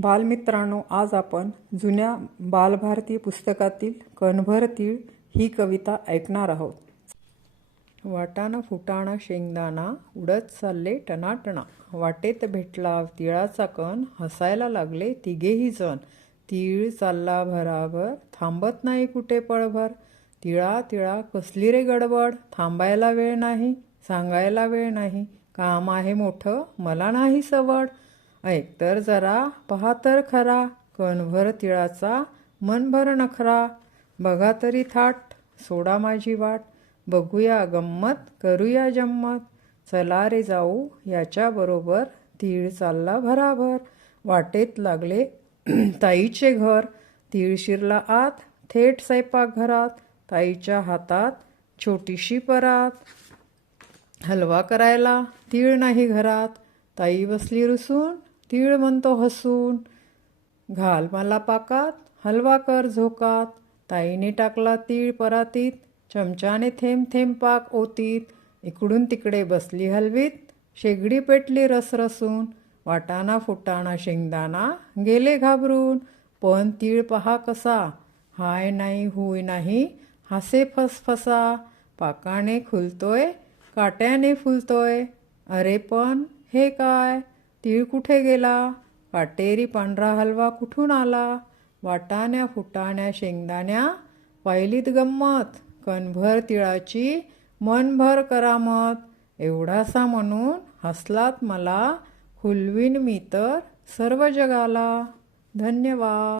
बालमित्रांनो आज आपण जुन्या बालभारती पुस्तकातील कणभर तीळ ही कविता ऐकणार आहोत. वाटाणा फुटाणा शेंगदाणा उडत चालले टणाटणा वाटेत भेटला तिळाचा कण हसायला लागले तिघेही जण. तीळ चालला भराभर थांबत नाही कुठे पळभर. तिळा तिळा कसली रे गडबड? थांबायला वेळ नाही सांगायला वेळ नाही. काम आहे मोठं मला नाही सवड. ऐक तर जरा पहा तर खरा. कणभर तिळाचा मनभर नखरा. बघा तरी थाट सोडा माझी वाट. बघूया गंमत करूया जम्मत. चला रे जाऊ याच्याबरोबर तीळ चालला भराभर. वाटेत लागले ताईचे घर. तीळ शिरला आत थेट स्वयंपाकघरात. ताईच्या हातात छोटीशी परात. हलवा करायला तीळ नाही घरात. ताई बसली रुसून तीळ म्हणतो हसून घाल मला पाकात हलवा कर झोकात ताईने टाकला तीळ परातीत चमच्याने थेंब थेंब पाक ओतीत इकडून तिकडे बसली हलवीत शेगडी पेटली रसरसून वाटाणा फुटाणा शेंगदाणा गेले घाबरून पण तीळ पहा कसा हाय नाही हुय नाही हासे फसफसा पाकाने खुलतोय काट्याने फुलतोय अरे पण हे काय तीळ कुठे गेला? काटेरी पांढरा हलवा कुठून आला? वाटाण्या फुटाण्या शेंगदाण्या? पायलीत गंमत. कणभर तिळाची मनभर करामत. एवढासा म्हणून हसलात मला. हुलवीन मी तर सर्व जगाला. धन्यवाद.